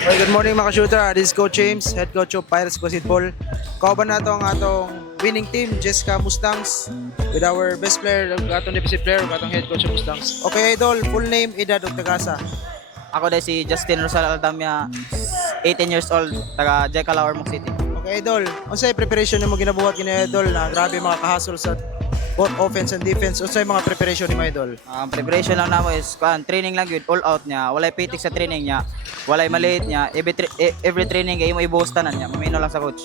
Okay, good morning mga shooter. This is Coach James, head coach of Pirates Basketball. Kauban na ang atong winning team, Jessica Mustangs, with our best player, atong defensive player, atong head coach of Mustangs. Okay, idol, full name, edad, ug tagasa. Ako dahil si Justin Rosal Aldamia, 18 years old, taga Jekala, Ormoc City. Okay, idol, unsay preparation nimo ginabuhat kini idol na grabe mga kahasol sa both offense and defense? Unsay mga preparation nimo idol? Ang preparation lang namo is training lang yun, all out niya. Walay pitik sa training niya, walay maliit niya. Every training kay mo ibuhos tanan niya. Mamino lang sa coach.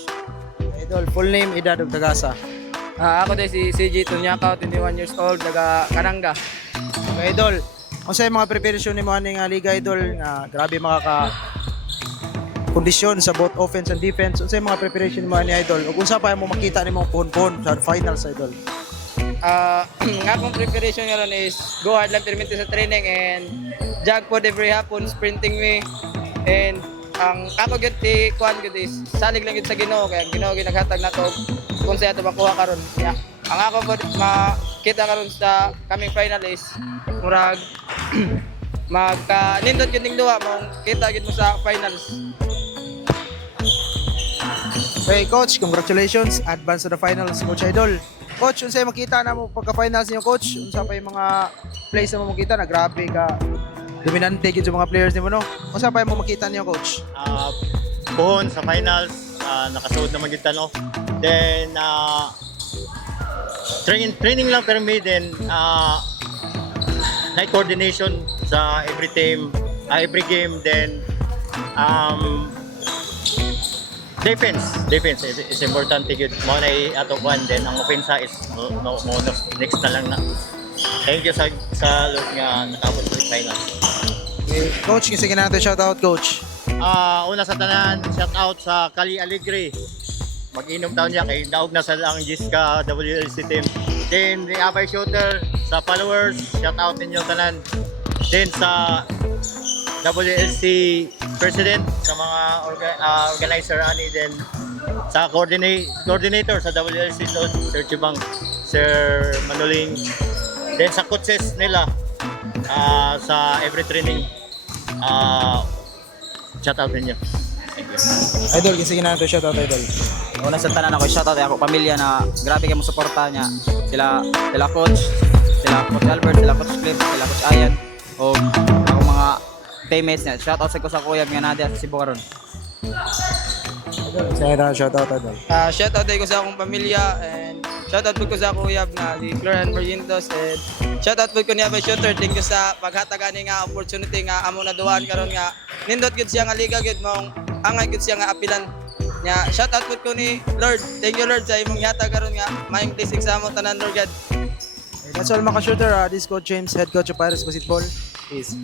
Idol, full name, edad, ug tagasa. Ako din si CJ Tunyakaw, 21 years old, taga Kananga. Okay, idol, unsay mga preparation nimo ani nga liga idol nga grabe mga ka kondisyon sa both offense and defense? Unsay mga preparation mo ani idol? Ug unsa pa mo makita nimo puhon-puhon sa finals idol? Nga akong preparation ngayon is go hard lang permit sa training and jog po every hapon, sprinting me. And ang ako gyud ti kuan gyud is salig lang gyud sa Ginoo kaya ang Ginoo gyud naghatag nato kung sa ato makuha karon. Yeah. Ang ako po makita karon sa coming final is murag magka nindot gyud ning duha mong kita gyud mo sa finals. Okay, coach, congratulations. Advance to the finals, Coach Idol. Coach, unsay makita na mo pagka-finals niyo, coach? Unsa pa yung mga plays na mo makita na grabe ka dominante gyud sa mga players nimo, no? Unsa pa yung mo makita niyo, coach? Pohon sa finals, nakasuot naman kita, no? Then, training lang pero me, then, night coordination sa every team, every game, then, defense is important good. Mo na ato kwan, then ang offensa is no next na lang na. Thank you sa Lord nga nakabot sa finals. Okay, coach, kasi natin shout out, coach. Una sa tanan, shout out sa Kali Alegre. Mag-inom taon niya kay daog na sa ang Jessica WLC team. Then the Abay Shooter sa followers, shout out ninyo tanan. Then sa WLC president, sa mga organizer ani, then sa coordinator sa WLC doon, Sir Chibang, Sir Manuling, then sa coaches nila sa every training, shout out ninyo. Thank you. Idol, kasi natin shout out, idol. Una sa tanan ako, shoutout ako pamilya na grabe kayo mo suporta niya. Sila coach, sila coach Albert, sila coach Cliff, sila coach Ayan, o ako mga teammates niya. Shoutout sa kuya nga Nadia sa Cebu karon. Say na shout out, idol. Shoutout din ko sa akong pamilya and shoutout po ko sa akong uyab nga si Floran Barrientos and shoutout po ko niya by shooter. Thank you sa paghatag ani nga opportunity nga amo na duhaan karon nga nindot gud siya nga liga gud mong angay gud siya nga apilan. Nya shoutout po ko ni Lord. Thank you Lord sa imong hatag karon nga maayong blessing sa amo tanan Lord God. Okay, that's all mga shooter. This is Coach James, head coach of Pirates Basketball. Peace.